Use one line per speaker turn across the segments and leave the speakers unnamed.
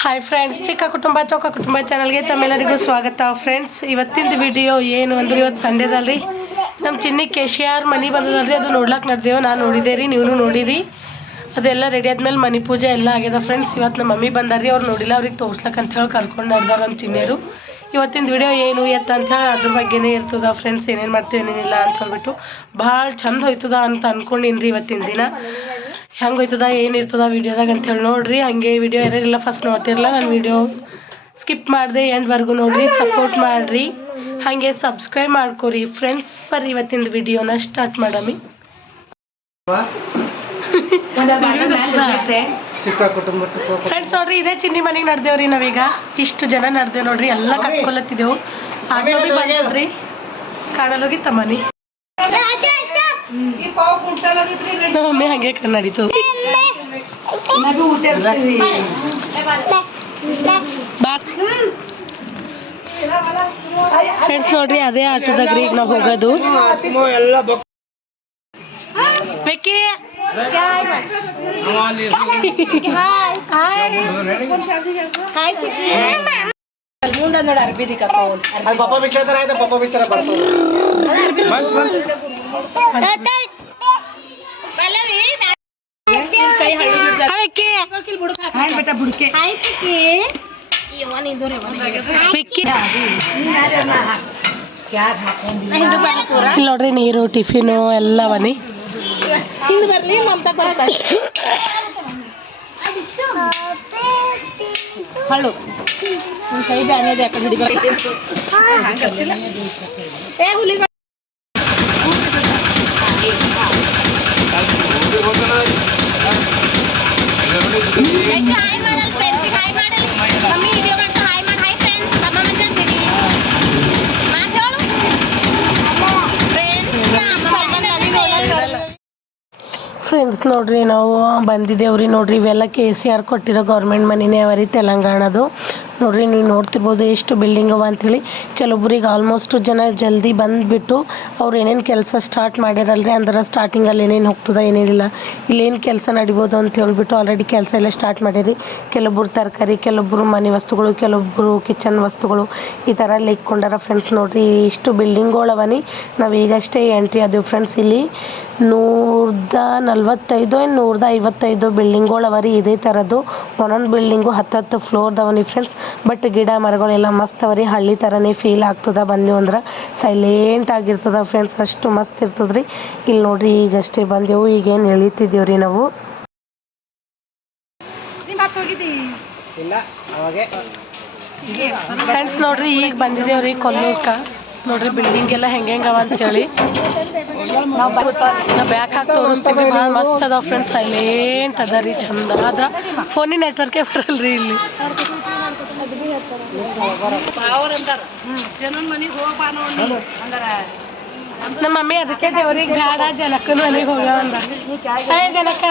Hi friends ಚಿಕ್ಕ ಕುಟುಂಬ, ಚೌಕ ಕುಟುಂಬ ಚಾನಲ್ಗೆ ತಮ್ಮೆಲ್ಲರಿಗೂ ಸ್ವಾಗತ. ಫ್ರೆಂಡ್ಸ್ ಇವತ್ತಿನ ವಿಡಿಯೋ ಏನು ಅಂದ್ರೆ ಇವತ್ತು ಸಂಡೇದಲ್ರಿ ನಮ್ಮ ಚಿನ್ನಿ ಕೆಶಿಯಾರ್ ಮನೆ ಬಂದದಲ್ರಿ, ಅದು ನೋಡ್ಲಕ್ಕೆ ನಡೆದೇವು, ನಾನು ನೋಡಿದೆ ರೀ ನೀವು ನೋಡಿರಿ. ಅದೆಲ್ಲ ರೆಡಿ ಆದ್ಮೇಲೆ ಮನೆ ಪೂಜೆ ಎಲ್ಲ ಆಗ್ಯದ ಫ್ರೆಂಡ್ಸ್ ಇವತ್ತು ನಮ್ಮ ಮಮ್ಮಿ ಬಂದಾರ್ರಿ, ಅವ್ರು ನೋಡಿಲ್ಲ, ಅವ್ರಿಗೆ ತೋರ್ಸ್ಲಕ್ಕೆ ಅಂತ ಹೇಳಿ ಕರ್ಕೊಂಡು ನಡೆದಾರ ನಮ್ಮ ಚಿನ್ನಿಯರು. ಇವತ್ತಿನ ವಿಡಿಯೋ ಏನು, ಎತ್ತ ಅಂತ ಹೇಳಿ ಅದ್ರ ಬಗ್ಗೆನೇ ಇರ್ತದ. ಫ್ರೆಂಡ್ಸ್ ಏನೇನು ಮಾಡ್ತೀವಿ ಏನೇನಿಲ್ಲ ಅಂತ ಹೇಳ್ಬಿಟ್ಟು ಭಾಳ ಚಂದ ಹೋಯ್ತದ ಅಂತ ಅನ್ಕೊಂಡಿನ್ರಿ ಇವತ್ತಿನ ದಿನ. ಹೆಂಗೆ ಹೋಯ್ತದ ಏನಿರ್ತದ ವಿಡಿಯೋದಾಗ ಅಂತ ಹೇಳಿ ನೋಡ್ರಿ. ಹಂಗೆ ವಿಡಿಯೋ ಯಾರಿಲ್ಲ ಫಸ್ಟ್ ನೋಡ್ತಿರಲ್ಲ ನಾನು ವಿಡಿಯೋ ಸ್ಕಿಪ್ ಮಾಡಿದೆ ಎಂಡ್ವರೆಗೂ ನೋಡ್ರಿ ಸಪೋರ್ಟ್ ಮಾಡಿರಿ. ಹಾಗೆ ಸಬ್ಸ್ಕ್ರೈಬ್ ಮಾಡ್ಕೊರಿ ಫ್ರೆಂಡ್ಸ್ ಬರ್ರಿ ಇವತ್ತಿನ ವಿಡಿಯೋನ ಸ್ಟಾರ್ಟ್ ಮಾಡಮಿ. ಫ್ರೆಂಡ್ಸ್ ನೋಡ್ರಿ ಇದೇ ಚಿನ್ನಿ ಮನೆಗೆ ನಡ್ದೇವ್ರಿ ನಾವೀಗ. ಇಷ್ಟು ಜನ ನಡ್ದೇವ್ ನೋಡ್ರಿ ಎಲ್ಲ ಕಟ್ಕೊಳತ್ತಿದ್ದೆವು ಆಟೋ ಬಂದ್ರಿ. ಕಾಣಲೋಗಿ ತಮ್ಮನಿ. ನಮ್ಮ ಮಮ್ಮಿ ಹಂಗೆ ನಡೀತು ಬಾ ಫ್ರೆಂಡ್ಸ್ ನೋಡ್ರಿ ಅದೇ ಆಟದ ಈಗ ನಾವು ಹೋಗೋದು.
ಎಲ್ಲ ಬಕ್
ಬೆಕ್ಕಿ
ಪಪ್ಪ ಬಿಚ್ಚಾರ ಆಯ್ತಾ ಪಪ್ಪ ಬಿಚ್ಚಾರ ಬರ್ತಾರೆ
ಬೆಕ್ಕಿ ಬೆಕ್ಕಿ ಇಲ್ಲಿ ನೋಡ್ರಿ ನೀರು ಟಿಫಿನು ಎಲ್ಲ ಬನ್ನಿ.
ಹಳ್ಳು ಕೈ ಬ್ಯಾನೆ ಯಾಕಡೆ ಹಿಡಿಬೇಕು
ಫ್ರೆಂಡ್ಸ್ ನೋಡ್ರಿ ನಾವು ಬಂದಿದ್ದೇವ್ರಿ ನೋಡ್ರಿ ಇವೆಲ್ಲ ಕೆ ಸಿ ಆರ್ ಕೊಟ್ಟಿರೋ ಗೌರ್ಮೆಂಟ್ ಮನಿನೇ ಅವ ರೀ ತೆಲಂಗಾಣದು. ನೋಡ್ರಿ, ನೀವು ನೋಡ್ತಿರ್ಬೋದು ಎಷ್ಟು ಬಿಲ್ಡಿಂಗ್ ಅವ ಅಂಥೇಳಿ ಕೆಲವೊಬ್ರಿಗೆ ಆಲ್ಮೋಸ್ಟ್ ಜನ ಜಲ್ದಿ ಬಂದುಬಿಟ್ಟು ಅವ್ರು ಏನೇನು ಕೆಲಸ ಸ್ಟಾರ್ಟ್ ಮಾಡ್ಯಾರಲ್ರಿ ಅಂದ್ರೆ ಸ್ಟಾರ್ಟಿಂಗಲ್ಲಿ ಏನೇನು ಹೋಗ್ತದ ಏನೇನಿಲ್ಲ ಇಲ್ಲೇನು ಕೆಲಸ ನಡಿಬೋದು ಅಂತ ಹೇಳ್ಬಿಟ್ಟು ಆಲ್ರೆಡಿ ಕೆಲಸ ಎಲ್ಲ ಸ್ಟಾರ್ಟ್ ಮಾಡ್ಯಾರಿ ಕೆಲವೊಬ್ರು ತರಕಾರಿ, ಕೆಲವೊಬ್ರು ಮನೆ ವಸ್ತುಗಳು, ಕೆಲವೊಬ್ರು ಕಿಚನ್ ವಸ್ತುಗಳು, ಈ ಥರ ಎಲ್ಲ ಇಕ್ಕೊಂಡಾರ ಫ್ರೆಂಡ್ಸ್ ನೋಡ್ರಿ. ಇಷ್ಟು ಬಿಲ್ಡಿಂಗ್ಗಳು ಅವನಿ. ನಾವು ಈಗಷ್ಟೇ ಎಂಟ್ರಿ ಅದೇವು ಫ್ರೆಂಡ್ಸ್ ಇಲ್ಲಿ ನೂರದ ನಲ್ವತ್ತೈದು ಏನು ನೂರದ ಐವತ್ತೈದು ಬಿಲ್ಡಿಂಗ್ಗಳು ರೀ ಇದೇ ಥರದ್ದು ಒಂದೊಂದು ಬಿಲ್ಡಿಂಗು ಹತ್ತತ್ತು ಫ್ಲೋರ್ದವನಿ ಫ್ರೆಂಡ್ಸ್ ಬಟ್ ಗಿಡ ಮರಗಳೆಲ್ಲ ಮಸ್ತ್ ಅವ ರೀ. ಹಳ್ಳಿ ಥರನೇ ಫೀಲ್ ಆಗ್ತದ ಬಂದೆವು ಅಂದ್ರೆ. ಸೈಲೆಂಟ್ ಆಗಿರ್ತದ ಫ್ರೆಂಡ್ಸ್ ಅಷ್ಟು ಮಸ್ತ್ ಇರ್ತದ್ರಿ. ರೀ ಇಲ್ಲಿ ನೋಡ್ರಿ ಈಗಷ್ಟೇ ಬಂದೆವು ಈಗೇನು ಎಳಿತಿದ್ದೀವಿ ರೀ ನಾವು ಫ್ರೆಂಡ್ಸ್ ನೋಡ್ರಿ ಈಗ ಬಂದಿದ್ದೇವೆ ರೀ ಕೊಲ್ಲೂರ್ಕ ನೋಡ್ರಿ ಬಿಲ್ಡಿಂಗ್ ಎಲ್ಲ ಹೆಂಗೆ ಅವ ಅಂತ ಹೇಳಿ ನಾವು ಬ್ಯಾಕ್ ಹಾಕಿ ತೋರಿಸ್ತೀವಿ ಭಾಳ ಮಸ್ತ್ ಅದಾವ ಫ್ರೆಂಡ್ಸ್ ಸೈಲೆಂಟ್ ಅದ ರೀ ಚಂದ. ಆದ್ರೆ ಫೋನಿನ ನೆಟ್ವರ್ಕೇ ಬರಲ್ರಿ ಇಲ್ಲಿ. ನಮ್ಮ ಮಮ್ಮಿ ಅದಕ್ಕೆ ದೇವ್ರಿಗೆ ಬೇಡ ಜನಕ್ಕನ ಮನೆಗೆ ಹೋಗ್ಯಾವ ಅಂದ. ಅಯ್ಯ ಜನಕ್ಕ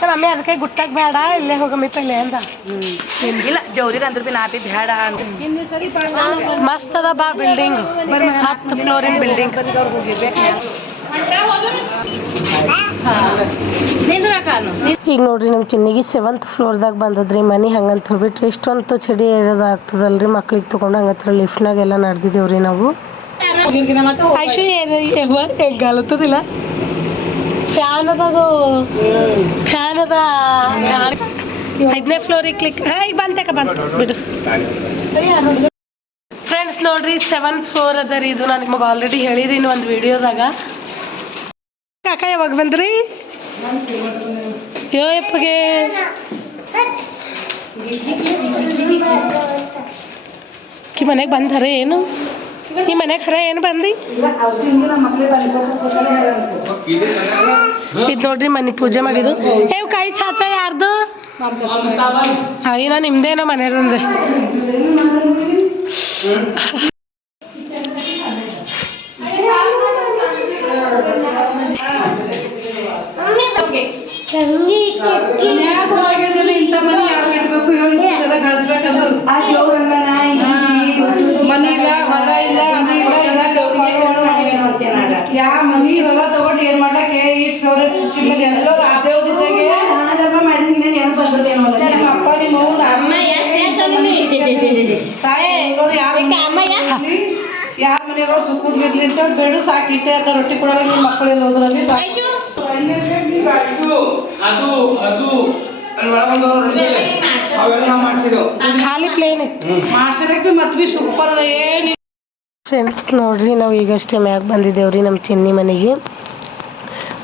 ನಮ್ಮ ಮಮ್ಮಿ ಅದಕ್ಕೆ ಗುಟ್ಟಕ್ ಬೇಡ ಇಲ್ಲೇ ಹೋಗಮಿತ್ತಲ್ಲೇ ಅಂದ.
ಇಲ್ಲ ಜೌರಿಗೆ ಅಂದ್ರೆ ಬಿ ನಾತಿ ಬ್ಯಾಡ
ಮಸ್ತ್ ಅದ ಬಾ ಬಿಲ್ಡಿಂಗ್ ಹತ್ತು ಫ್ಲೋರಿನ ಬಿಲ್ಡಿಂಗ್ ಈಗ ನೋಡ್ರಿ ನಮ್ಮ ಚಿನ್ನಿಗೆ ಸೆವೆಂತ್ ಫ್ಲೋರ್ದಾಗ ಬಂದದ್ರಿ ಮನೆ ಹಂಗಂತ ಹೇಳ್ಬಿಟ್ರಿ ಇಷ್ಟೊಂದು ಚಡಿ ಇರೋದು ಆಗ್ತದಲ್ರಿ ಮಕ್ಳಿಗೆ ತೊಗೊಂಡು ಹಂಗಂತ ಹೇಳಿ ಲಿಫ್ಟ್ನಾಗೆಲ್ಲ ನಡೆದಿದ್ದೇವ್ರಿ ನಾವು. ಹೆಂಗಾಲತ್ತದಿಲ್ಲ ಫ್ಯಾನ್ ಅದದು ಫ್ಯಾನ್ ಅದ ಐದನೇ ಫ್ಲೋರಿಗೆ ಕ್ಲಿಕ್ ಈಗ ಬಂತಕ ಬಂತು ಬಿಡು. ಫ್ರೆಂಡ್ಸ್ ನೋಡ್ರಿ ಸೆವೆಂತ್ ಫ್ಲೋರ್ ಅದ ರೀ ಇದು ನಾನು ನಿಮಗೆ ಆಲ್ರೆಡಿ ಹೇಳಿದೀನಿ ಒಂದು ವಿಡಿಯೋದಾಗ ಕಾಕ ಯಾವಾಗ ಬಂದ್ರಿ? ಯೋ ಯಪ್ಪಗೆ ಕಿ ಮನೆಗೆ ಬಂದಾರ ಏನು? ಈ ಮನೆಗೆ ಖರೆ ಏನು ಬಂದಿ? ಇದು ನೋಡ್ರಿ ಮನೆ ಪೂಜೆ ಮಾಡಿದ್ದು. ಏವ್ ಕೈ ಛಾತ ಯಾರ್ದು? ಅಯ್ಯ ನಿಮ್ದೇನೋ ಮನೆಯವ್ರಂದೆ
ಮನಿ ಇಲ್ಲ ಹೊಲ ಇಲ್ಲ ಅದು ಇಲ್ಲ ಎಲ್ಲ ಯಾ ಮನಿ ಹೊಲ ತಗೊಂಡು ಏನ್ ಮಾಡಕ್ಕೆ ಎಲ್ಲೋ ಹೋದಿದ್ದಾಗೆ ನಮ್ಮ ಅಪ್ಪ ನಿಮ್ಮ ಅವ್ವ ಯಾರ ಮನೆಯವ್ರು ಸುಕ್ಕದ್ ಬಿಡ್ಲಿ ಅಂತ ಬೇಡು ಸಾಕಿಟ್ಟೆ ಅಂತ ರೊಟ್ಟಿ ಕೊಡಲ್ಲ ನಿಮ್ಮ ಮಕ್ಕಳು ಹೋದ್ರಲ್ಲಿ
ಅದು ಅದು.
ಖಾಲಿ ಪ್ಲೇನ್
ಮಾಸ್ಟರ್ಗೆ ಮತ್ ಬಿ ಸೂಪರ್ ಅದ ಏನು
ಫ್ರೆಂಡ್ಸ್ ನೋಡ್ರಿ ನಾವು ಈಗಷ್ಟೇ ಮ್ಯಾಗ ಬಂದಿದ್ದೇವ್ರಿ ನಮ್ಮ ಚಿನ್ನಿ ಮನೆಗೆ.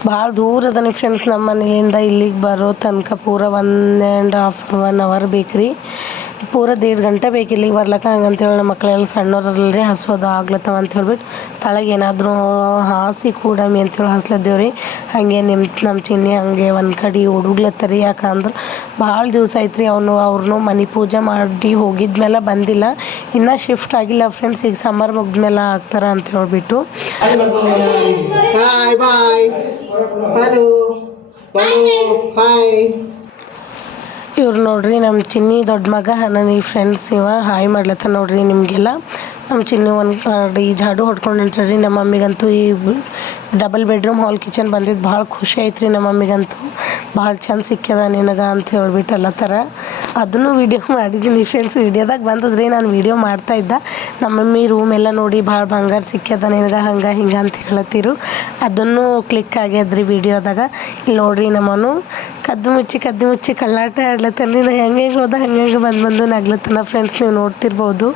ಭಾಳ ದೂರ ಅದನಿ ಫ್ರೆಂಡ್ಸ್ ನಮ್ಮ ಮನೆಯಿಂದ ಇಲ್ಲಿಗೆ ಬರೋ ತನಕ ಪೂರ one and half one hour ಬೇಕು ರೀ ಪೂರ ದೇಡ್ ಗಂಟೆ ಬೇಕು ಇಲ್ಲಿಗೆ ಬರ್ಲಕ್ಕ ಹಂಗಂತೇಳಿ ನಮ್ಮ ಮಕ್ಕಳೆಲ್ಲ ಸಣ್ಣವ್ರಲ್ರಿ ಹಸೋದು ಆಗ್ಲತ್ತವ ಅಂತ ಹೇಳ್ಬಿಟ್ಟು ತಳಗೆ ಏನಾದರೂ ಹಾಸಿ ಕೂಡಮಿ ಅಂತೇಳಿ ಹಾಸ್ಲತ್ತೇವ್ ರೀ ಹಾಗೆ ನಿಮ್ಮ ನಮ್ಮ ಚಿನ್ನಿ ಹಂಗೆ ಒಂದು ಕಡೆ ಹುಡುಗ್ಲತ್ತರಿ ಯಾಕಂದ್ರೆ ಭಾಳ ದಿವಸ ಆಯ್ತು ರೀ ಅವನು ಅವ್ರನ್ನೂ ಮನೆ ಪೂಜೆ ಮಾಡಿ ಹೋಗಿದ್ಮೇಲೆ ಬಂದಿಲ್ಲ. ಇನ್ನೂ ಶಿಫ್ಟ್ ಆಗಿಲ್ಲ ಫ್ರೆಂಡ್ಸ್ ಈಗ ಸಮ್ಮರ್ ಮುಗಿದ್ಮೇಲೆ ಆಗ್ತಾರ ಅಂತ ಹೇಳ್ಬಿಟ್ಟು
ಬಾಯ್ ಹಲೋ ಹಾಯ್
ಇವ್ರು ನೋಡ್ರಿ ನಮ್ಮ ಚಿನ್ನಿ ದೊಡ್ಡ ಮಗ. ನನ್ನ ಈ ಫ್ರೆಂಡ್ಸ್ ಇವ. ಹಾಯ್ ಮಾಡ್ಲತ್ತ ನೋಡ್ರಿ ನಿಮಗೆಲ್ಲ. ನಮ್ಮ ಚಿನ್ನಿ, ಒಂದು ಕಡೆ ಜಾಡು ಹೊಡ್ಕೊಂಡು ಹೊಂಟ್ರಿ ನಮ್ಮ ಮಮ್ಮಿಗಂತೂ. ಈ ಡಬಲ್ ಬೆಡ್ರೂಮ್ ಹಾಲ್ ಕಿಚನ್ ಬಂದಿದ್ದು ಭಾಳ ಖುಷಿ ಆಯ್ತು ರೀ ನಮ್ಮ ಮಮ್ಮಿಗಂತೂ. ಭಾಳ ಚಂದ ಸಿಕ್ಕ್ಯದ ನಿನಗೆ ಅಂತ ಹೇಳ್ಬಿಟ್ಟು ಎಲ್ಲ ಥರ ಅದನ್ನು ವಿಡಿಯೋ ಮಾಡಿದ್ದೀನಿ ಫ್ರೆಂಡ್ಸ್ ವಿಡಿಯೋದಾಗ ಬಂದದ್ರಿ, ನಾನು ವಿಡಿಯೋ ಮಾಡ್ತಾ ಇದ್ದ. ನಮ್ಮ ಮಮ್ಮಿ ರೂಮ್ ಎಲ್ಲ ನೋಡಿ ಭಾಳ ಬಂಗಾರ ಸಿಕ್ಕ್ಯದ ನಿನಗೆ, ಹಂಗೆ, ಹಿಂಗೆ ಅಂತ ಹೇಳತ್ತಿರು ಅದನ್ನು ಕ್ಲಿಕ್ ಆಗ್ಯದ್ರಿ ವಿಡಿಯೋದಾಗ ಇಲ್ಲಿ ನೋಡ್ರಿ ನಮ್ಮನು ಕದ್ದು ಮುಚ್ಚಿ ಕದ್ದು ಮುಚ್ಚಿ ಕಳ್ಳಾಟ ಆಡ್ಲತ್ತಲ್ಲಿ ನಾ ಹೆಂಗೆ ಹೋದ, ಹಂಗೆ ಬಂದು ಬಂದು ನಗ್ಲತ್ತನ. ಫ್ರೆಂಡ್ಸ್ ನೀವು ನೋಡ್ತಿರ್ಬೋದು.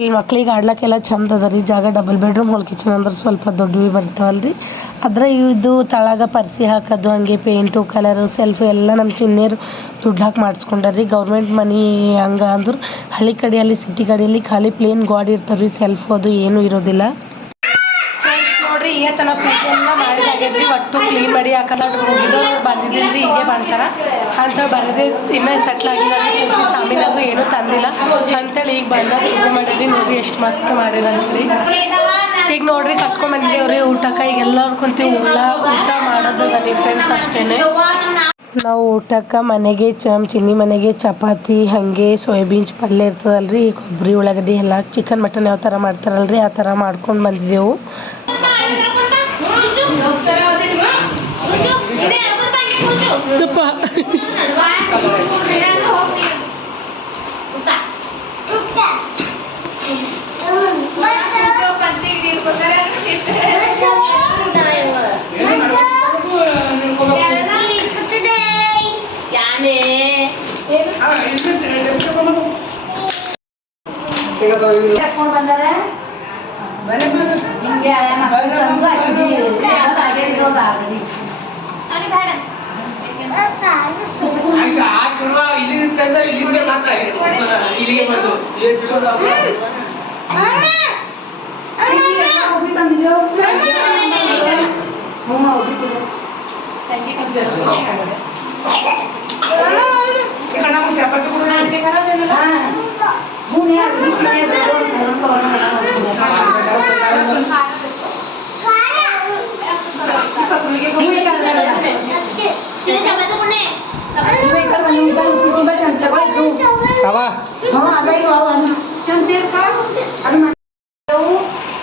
ಇಲ್ಲಿ ಮಕ್ಳಿಗೆ ಆಡ್ಲಕ್ಕೆಲ್ಲ ಚಂದ ಅದ ರೀ. ಜಾಗ ಡಬಲ್ ಬೆಡ್ರೂಮ್ ಹೋಲ್ ಕಿಚನ್ ಅಂದ್ರೆ ಸ್ವಲ್ಪ ದೊಡ್ಡವಿ ಬರ್ತಾವಲ್ಲ ರೀ ಅದ್ರ ಇದು ತಳಗ ಪರ್ಸಿ ಹಾಕೋದು, ಹಂಗೆ ಪೇಂಟು ಕಲರು ಸೆಲ್ಫ್ ಎಲ್ಲ ನಮ್ಮ ಚಿನ್ನಿಯರು ದುಡ್ಡು ಹಾಕಿ ಮಾಡಿಸ್ಕೊಂಡಾರ ರೀ. ಗೌರ್ಮೆಂಟ್ ಮನಿ ಹಂಗೆ ಅಂದ್ರೆ ಹಳ್ಳಿ ಕಡೆಯಲ್ಲಿ ಸಿಟಿ ಕಡೆಯಲ್ಲಿ ಖಾಲಿ ಪ್ಲೇನ್ ಗಾಡಿ ಇರ್ತಾವೆ ರೀ ಸೆಲ್ಫ್ ಅದು ಏನೂ ಇರೋದಿಲ್ಲ. ನೋಡ್ರಿ ಈಗ ತನ ಪೂಜೆಲ್ಲ ಒಟ್ಟು ಕ್ಲೀನ್ ಮಾಡಿ ಯಾಕಂದ್ರೆ ಹೀಗೆ ಬಂತಾರ ಅಂತ ಬರದೇ ಇನ್ನೂ ಸೆಟ್ಲ್ ಆಗಿಲ್ಲ ಅಂತೇಳಿ ಈಗ ಬಂದ ಪೂಜೆ ಮಾಡಿರಿ ನೋಡ್ರಿ ಎಷ್ಟು ಮಸ್ತ್ ಹೇಳಿ ಈಗ ನೋಡ್ರಿ ಕಟ್ಕೊಂಡ್ ಬಂದಿದ್ದೇವ್ರಿ ಊಟಕ್ಕೆ. ಈಗ ಎಲ್ಲರೂ ಕುಂತೀವಿ ಊಟ ಊಟ ಮಾಡೋದು ನನ್ನ ಫ್ರೆಂಡ್ಸ್ ಅಷ್ಟೇನೆ. ನಾವು ಊಟಕ್ಕೆ ಮನೆಗೆ ಚಮ್ ಚಿನ್ನಿ ಮನೆಗೆ ಚಪಾತಿ ಹಾಗೆ ಸೋಯಾಬೀನ್ಸ್ ಪಲ್ಯ ಇರ್ತದಲ್ರಿ ಕೊಬ್ಬರಿ ಉಳ್ಳಾಗಡ್ಡಿ ಎಲ್ಲ ಚಿಕನ್ ಮಟನ್ ಯಾವ ಥರ ಮಾಡ್ತಾರಲ್ರಿ ಆ ಥರ ಮಾಡ್ಕೊಂಡು ಬಂದಿದ್ದೆವು. ಯಪ್ಪ.
ಇಲ್ಲಿಗೆ ಬಂದು ಅವ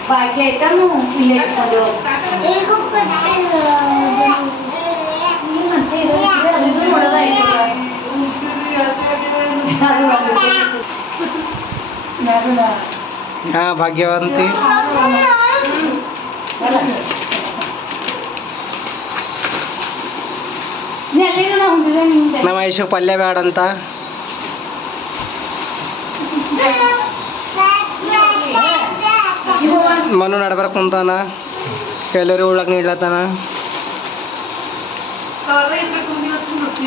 ಬಾಕಿ ಐಟಮ್ ಇಲ್ಲೇ ಇಟ್ಕೊಂಡೆವು ಈ ಮನುಷ್ಯ ಕುಂತಾನ. ಎಲ್ಲರೂ ಕೊಡೋದಾಯ್ತು
ಹಾ ಭಾಗ್ಯವಂತಿ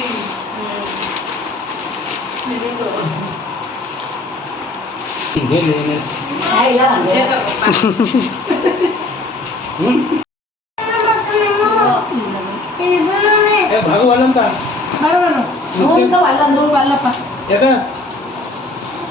ನೀ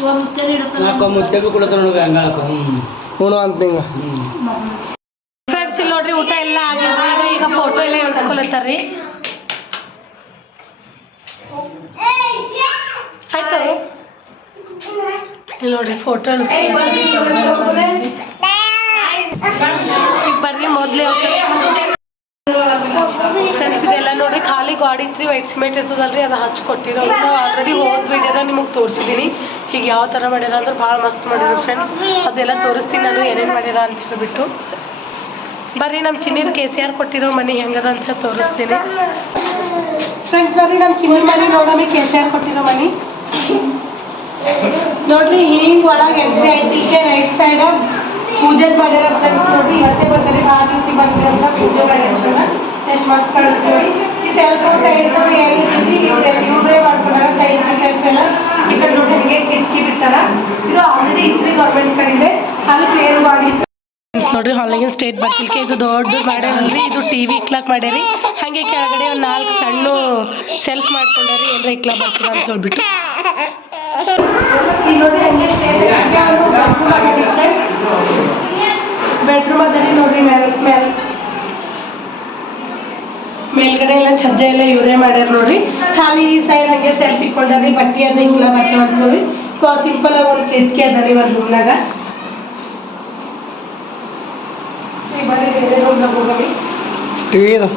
ಹ್ಞೂ
ಅಂತ ಹಿಂಗ.
ಫ್ರೆಂಡ್ಸ್ ಇಲ್ಲಿ ನೋಡ್ರಿ ಊಟ ಎಲ್ಲ ಆಗ್ಯದ ಈಗ ಫೋಟೋ ಎಲ್ಲ ಇಳಿಸ್ಕೊಳತ್ತಾರ್ರಿ ಆಯ್ತು. ಇಲ್ಲಿ ನೋಡ್ರಿ ಫೋಟೋ ಈಗ ಬರ್ರಿ ಮೊದ್ಲೇ ಫ್ರೆಂಡ್ಸ್ ಇದೆಲ್ಲ ನೋಡ್ರಿ, ಖಾಲಿ ಗಾಡಿ ತ್ರೀ ವೈಟ್ ಸಿಮೆಂಟ್ ಇರ್ತದಲ್ರಿ, ಅದು ಹಚ್ಕೊಟ್ಟಿರೋ ನಾವು ಆಲ್ರೆಡಿ ಹೋದ ವಿಡಿಯೋದಾಗ ನಿಮಗೆ ತೋರಿಸಿದ್ದೀನಿ ಈಗ ಯಾವ ಥರ ಮಾಡ್ಯಾರ ಅಂದ್ರೆ ಭಾಳ ಮಸ್ತ್ ಮಾಡಿದ್ರು ಫ್ರೆಂಡ್ಸ್ ಅದೆಲ್ಲ ತೋರಿಸ್ತೀನಿ ನಾನು, ಏನೇನು ಮಾಡ್ಯಾರ ಅಂತ ಹೇಳಿಬಿಟ್ಟು. ಬರ್ರಿ ನಮ್ಮ ಚಿನ್ನಿದ ಕೆ ಸಿ ಆರ್ ಕೊಟ್ಟಿರೋ ಮನೆ ಹೆಂಗದ ಅಂತ ತೋರಿಸ್ತೀನಿ. ಫ್ರೆಂಡ್ಸ್ ಬರ್ರಿ ನಮ್ಮ ಚಿನ್ನಿ ಮನೆ ನೋಡೋಣ ಕೆ ಸಿ ಆರ್ ಕೊಟ್ಟಿರೋ ಮನೆ. ನೋಡ್ರಿ, ಹಿಂಗ್ ಒಳಗೆ ಎಂಟ್ರಿ ಐತಿ ಈಗ ರೈಟ್ ಸೈಡ್ ಪೂಜೆ ಮಾಡ್ಯಾರ ಫ್ರೆಂಡ್ಸ್ ನೋಡ್ರಿ. ಇವತ್ತೇ ಬಂದ್ರಿ ಆ ದಿವಸ ಅಂತ ಪೂಜೆ ಮಾಡ್ಯಾರ ಮಸ್ತ್ ಕಾಣಿಸ್ತೀವಿ ಈ ಸೆಲ್ಫ್ ಮಾಡ್ಕೊಂಡಾರ ಸೆಲ್ಫ್ ಎಲ್ಲ ಈ ಕಡೆ ನೋಡ್ರಿ ಹಿಂಗೆ ಕಿಟಕಿ ಬಿಟ್ಟಾರ ಇದು ಆಲ್ರೆಡಿ ಇತ್ತು ಗೌರ್ಮೆಂಟ್ ಕಡೆಯಿಂದ ಅಲ್ಲಿ ಕ್ಲಿಯರ್ ಮಾಡಿ ನೋಡ್ರಿ ಹಾಲ್ನಾಗಿನ ಸ್ಟೇಟ್ ಬರ್ತಿಲ್ಕೆ ಇದು ದೊಡ್ಡ ಮಾಡ್ಯಾರಲ್ರಿ? ಇದು ಟಿ ವಿ ಇಕ್ಲಾಕ್ ಮಾಡ್ಯಾರಿ? ಹಂಗೆ ಕೆಳಗಡೆ ಒಂದು ನಾಲ್ಕು ಸಣ್ಣ ಸೆಲ್ಫ್ ಮಾಡ್ಕೊಂಡ್ರಿ ಏನ್ರ ಇಕ್ಲಾಕ್ ಬರ್ತದ ಅಂತ ಹೇಳ್ಬಿಟ್ಟು ಬೆಡ್ರೂಮ್ ಅದಲ್ಲಿ ನೋಡ್ರಿ ಮೇಲೆ ಮೇಲೆ ಮೇಲ್ಗಡೆ ಎಲ್ಲ ಛಜ್ಜೆ ಎಲ್ಲ ಇವರೇ ಮಾಡ್ಯಾರ ನೋಡ್ರಿ. ಖಾಲಿ ಈ ಸೈಡ್ ಹಂಗೆ ಸೆಲ್ಫಿ ಕೊಡ್ರಿ ಬಟ್ಟೆ ಅದು ಹಿಂಗ್ಲ ಬರ್ತಾವ ಅಂತ ನೋಡಿ ಸಿಂಪಲ್ ಆಗಿ ಒಂದು ಕಿಟಕಿ ಅದ ರೀ ಒಂದು ರೂಮ್ನಾಗ ಈ ಬರೀ ಬೇರೆ ರೂಮ್ನಾಗ ಹೋಗವಿ
ಟಿ ವಿ ಇದು.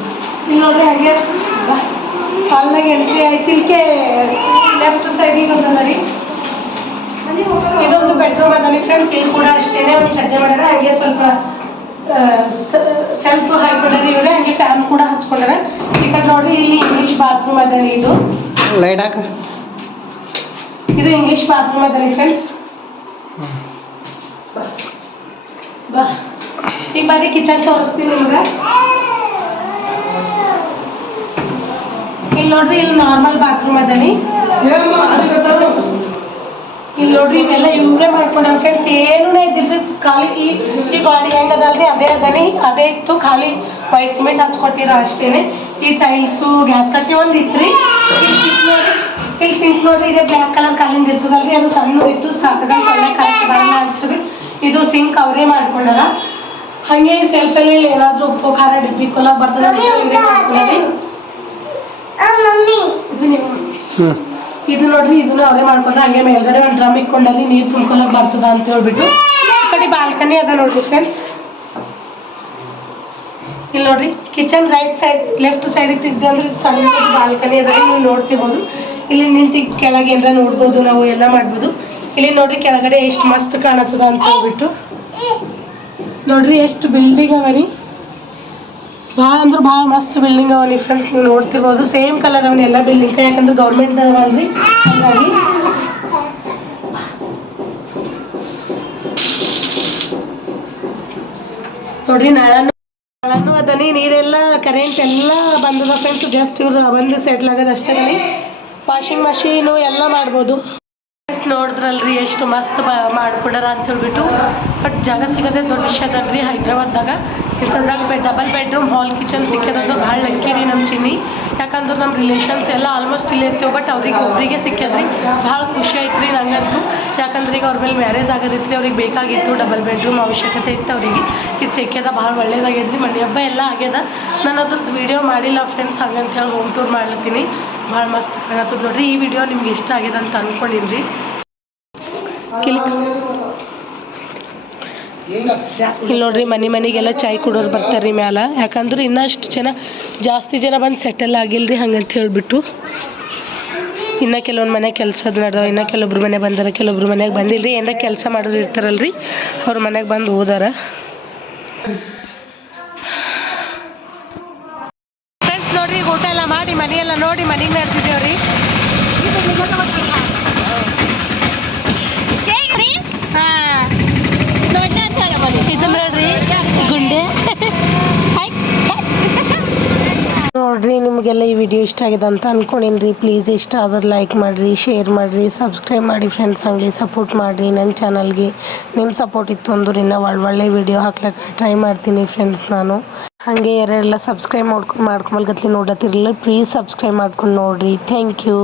ಇಲ್ಲಿ ನೋಡ್ರಿ ಹಂಗೆ. ಹಾಲ್ನಾಗ ಎಂಟ್ರಿ ಐತಿ ಇಲ್ಕೆ ಲೆಫ್ಟ್ ಸೈಡಿಗೆ ಒಂದದ ರೀ ಇದೊಂದು ಬೆಡ್ರೂಮ್ ಅದ ರೀ ಫ್ರೆಂಡ್ಸ್ ಇಲ್ಲಿ ಕೂಡ ಅಷ್ಟೇನೆ ಒಂದು ಸಜ್ಜೆ ಮಾಡ್ಯಾರ. ಹಂಗೆ ಸ್ವಲ್ಪ ಸೆಲ್ಫ್ ಹಾಕೊಂಡಾರ ಇವ್ರೆ ಹಂಗೆ ಫ್ಯಾನ್ ಕೂಡ ಹಚ್ಕೊಂಡಾರ ಈ ನೋಡಿ ನೋಡ್ರಿ ಇಲ್ಲಿ ಇಂಗ್ಲಿಷ್ ಬಾತ್ರೂಮ್ ಅದ ರೀ ಇದು.
ಲೈಟ್ ಹಾಕ.
ಇದು ಇಂಗ್ಲಿಷ್ ಬಾತ್ರೂಮ್ ಅದ ರೀ ಫ್ರೆಂಡ್ಸ್ ಬಾ. ಈಗ ಬರೀ ಕಿಚನ್ ತೋರಿಸ್ತೀನಿ ನಿಮ್ಗೆ. ಇಲ್ಲಿ ನೋಡ್ರಿ ಇಲ್ಲಿ ನಾರ್ಮಲ್ ಬಾತ್ರೂಮ್ ಅದ ಅದನಿ ಇಲ್ಲಿ ನೋಡ್ರಿ ಇವೆಲ್ಲ ಇವ್ರೆ ಮಾಡ್ಕೊಂಡಾರ ಫ್ರೆಂಡ್ಸ್ ಏನೂ ಇದ್ದಿಲ್ರಿ ಖಾಲಿ ಈ ಈ ಗಾಡಿ ಹೆಂಗದಲ್ರಿ ಅದೇ ಅದನಿ ಅದೇ ಇತ್ತು ಖಾಲಿ ವೈಟ್ ಸಿಮೆಂಟ್ ಹಚ್ಕೊಟ್ಟಿರೋ ಅಷ್ಟೇನೆ. ಈ ಟೈಲ್ಸು ಗ್ಯಾಸ್ ಕಟ್ಟಿ ಒಂದು ಇತ್ತು ಇಲ್ಲಿ ಸಿಂಕ್ ನೋಡ್ರಿ ಇಲ್ಲಿ ಸಿಂಕ್ ನೋಡ್ರಿ ಇದೆ ಬ್ಲ್ಯಾಕ್ ಕಲರ್ ಕಾಲಿಂದ ಇರ್ತದಲ್ರಿ ಅದು ಸಣ್ಣದಿತ್ತು ಸಣ್ಣ ಕಲರ್ ಬರಲ್ಲ ಇದು ಸಿಂಕ್ ಅವರೇ ಮಾಡ್ಕೊಂಡಾರ. ಹಾಗೆ ಸೆಲ್ಫಲ್ಲಿ ಏನಾದರೂ ಉಪ್ಪು ಖಾರ ಡಿಬ್ಬಿ ಕೊಲಕ್ ಬರ್ತದೆ ಇದು
ಹ್ಞೂ
ಇದು ನೋಡ್ರಿ, ಇದನ್ನ ಅವರೇ ಮಾಡ್ಕೊಂಡ್ರೆ ಹಂಗೆ ಮೇಲ್ಗಡೆ ಒಂದು ಡ್ರಮ್ ಇಕ್ಕೊಂಡಲ್ಲಿ ನೀರು ತುಂಬ್ಕೊಳಕ್ ಬರ್ತದ ಅಂತ ಹೇಳ್ಬಿಟ್ಟು ಕಡೆ ಬಾಲ್ಕನಿ ಅದ ನೋಡ್ರಿ ಫ್ರೆಂಡ್ಸ್ ಇಲ್ಲಿ ನೋಡ್ರಿ kitchen right side left side ತಿರ್ಗಿ ಅಂದ್ರೆ ಸಣ್ಣ ಬಾಲ್ಕನಿ ಅದ, ನೀವು ನೋಡ್ತಿರ್ಬೋದು. ಇಲ್ಲಿ ನಿಂತಿ ಕೆಳಗೆ ಏನಾರ ನೋಡ್ಬೋದು ನಾವು, ಎಲ್ಲ ಮಾಡ್ಬೋದು. ಇಲ್ಲಿ ನೋಡ್ರಿ ಕೆಳಗಡೆ ಎಷ್ಟು ಮಸ್ತ್ ಕಾಣತದ ಅಂತ ಹೇಳ್ಬಿಟ್ಟು. ನೋಡ್ರಿ, ಎಷ್ಟು ಬಿಲ್ಡಿಂಗ್ ಅವ ರೀ. ಭಾಳ ಅಂದ್ರೆ ಭಾಳ ಮಸ್ತ್ ಬಿಲ್ಡಿಂಗ್ ಅವ ಫ್ರೆಂಡ್ಸ್ ನೀವು ನೋಡ್ತಿರ್ಬೋದು. ಸೇಮ್ ಕಲರ್ ಅವನ್ ಎಲ್ಲ ಬಿಲ್ಡಿಂಗ್ ಯಾಕಂದ್ರೆ ಗೌರ್ಮೆಂಟ್ ಅಲ್ರಿ. ಹಾಗಾಗಿ. ನೋಡ್ರಿ, ನಳನು ನಳನು ಅದನಿ, ನೀರೆಲ್ಲ ಕರೆಂಟ್ ಎಲ್ಲ ಬಂದದ ಫ್ರೆಂಡ್ಸ್ ಜಸ್ಟ್ ಇವ್ರು ಬಂದು ಸೆಟ್ಲ್ ಆಗೋದು ಅಷ್ಟೇ ವಾಷಿಂಗ್ ಮಷೀನು ಎಲ್ಲ ಮಾಡ್ಬೋದು. ನೋಡಿದ್ರಲ್ರಿ, ಎಷ್ಟು ಮಸ್ತ್ ಮಾಡ್ಕೊಂಡಾರ ಅಂತ ಹೇಳ್ಬಿಟ್ಟು ಬಟ್ ಜಾಗ ಸಿಗೋದೇ ದೊಡ್ಡ ವಿಷಯ ರೀ ಹೈದ್ರಾಬಾದ್ದಾಗ ಇಂಥದ್ರಾಗ ಬೆ ಡಬಲ್ ಬೆಡ್ರೂಮ್ ಹಾಲ್ ಕಿಚನ್ ಸಿಕ್ಕಿದಂದ್ರೆ ಭಾಳ ಲಕ್ಕಿ ರೀ ನಮ್ಮ ಚಿನ್ನಿ. ಯಾಕಂದ್ರೆ ನಮ್ಮ ರಿಲೇಷನ್ಸ್ ಎಲ್ಲ ಆಲ್ಮೋಸ್ಟ್ ಇಲ್ಲೇ ಇರ್ತೀವಿ ಬಟ್ ಅವ್ರಿಗೆ ಒಬ್ಬರಿಗೆ ಸಿಕ್ಕಿದ್ರಿ ಭಾಳ ಖುಷಿ ಆಯ್ತು ರೀ ನನಗಂತೂ ಯಾಕಂದ್ರೆ ಈಗ ಅವ್ರ ಮೇಲೆ ಮ್ಯಾರೇಜ್ ಆಗೋದಿತ್ತು ರೀ ಅವ್ರಿಗೆ ಬೇಕಾಗಿತ್ತು ಡಬಲ್ ಬೆಡ್ರೂಮ್ ಅವಶ್ಯಕತೆ ಇತ್ತು ಅವರಿಗೆ. ಇದು ಸಿಕ್ಕ್ಯದ ಭಾಳ ಒಳ್ಳೇದಾಗೈತೆ ಮನೆ ಹಬ್ಬ ಎಲ್ಲ ಆಗ್ಯದ. ನಾನು ಅದ್ರದ್ದು ವಿಡಿಯೋ ಮಾಡಿಲ್ಲ ಫ್ರೆಂಡ್ಸ್ ಹಂಗಂತ ಹೇಳಿ ಹೋಮ್ ಟೂರ್ ಮಾಡ್ಲತ್ತೀನಿ. ಭಾಳ ಮಸ್ತ್ ಕಾಣತ್ತದ ನೋಡ್ರಿ, ಈ ವಿಡಿಯೋ ನಿಮ್ಗೆ ಇಷ್ಟ ಆಗಿದೆ ಅಂತ ಅಂದ್ಕೊಂಡಿದ್ರಿ ಕಿಲಿಕ್. ಇಲ್ಲಿ ನೋಡ್ರಿ ಮನೆ ಮನೆಗೆಲ್ಲ ಚಾಯ್ ಕುಡೋರು ಬರ್ತಾರೆ ರೀ ಮ್ಯಾಲ. ಯಾಕಂದ್ರೆ ಇನ್ನಷ್ಟು ಜನ, ಜಾಸ್ತಿ ಜನ ಬಂದು ಸೆಟಲ್ ಆಗಿಲ್ಲ ರೀ ಹಂಗಂತ ಹೇಳಿಬಿಟ್ಟು. ಇನ್ನು ಕೆಲವೊಂದು ಮನೆ ಕೆಲಸದ ನಡೆದವ. ಇನ್ನು ಕೆಲವೊಬ್ರು ಮನೆ ಬಂದಾರ, ಕೆಲವೊಬ್ರು ಮನೆಗೆ ರೀ ಏನಾರ ಕೆಲಸ ಮಾಡೋರು ಇರ್ತಾರಲ್ರಿ, ಅವ್ರ ಮನೆಗೆ ಬಂದು ಹೋದಾರ ಫ್ರೆಂಡ್ಸ್ ನೋಡ್ರಿ, ಊಟ ಎಲ್ಲ ಮಾಡಿ ಮನೆಯೆಲ್ಲ ನೋಡಿ ಮನೆಗೆ ನಡೆದಿದ್ದೇವ್ರಿ ಇದು ನೋಡ್ರಿ ಗುಂಡೆ ನೋಡ್ರಿ, ನಿಮಗೆಲ್ಲ ಈ ವಿಡಿಯೋ ಇಷ್ಟ ಆಗಿದೆ ಅಂತ ಅನ್ಕೊಂಡಿನ್ ರೀ ಪ್ಲೀಸ್ ಇಷ್ಟ ಆದ್ರೆ ಲೈಕ್ ಮಾಡಿರಿ ಶೇರ್ ಮಾಡಿರಿ ಸಬ್ಸ್ಕ್ರೈಬ್ ಮಾಡಿ ಫ್ರೆಂಡ್ಸ್ ಹಂಗೆ ಸಪೋರ್ಟ್ ಮಾಡಿರಿ ನನ್ನ ಚಾನಲ್ಗೆ ನಿಮ್ಮ ಸಪೋರ್ಟ್ ಇತ್ತು ಅಂದ್ರೆ ಇನ್ನೂ ಒಳ್ಳೆ ವಿಡಿಯೋ ಹಾಕ್ಲಿಕ್ಕೆ ಟ್ರೈ ಮಾಡ್ತೀನಿ ಫ್ರೆಂಡ್ಸ್ ನಾನು. ಹಾಗೆ ಯಾರೆಲ್ಲ ಸಬ್ಸ್ಕ್ರೈಬ್ ಮಾಡ್ಕೊಂಡು ಮಾಡ್ಕೊಂಬಲ್ಗತ್ಲಿ ನೋಡತ್ತಿರಲಿಲ್ಲ ಪ್ಲೀಸ್ ಸಬ್ಸ್ಕ್ರೈಬ್ ಮಾಡ್ಕೊಂಡು ನೋಡ್ರಿ. Thank you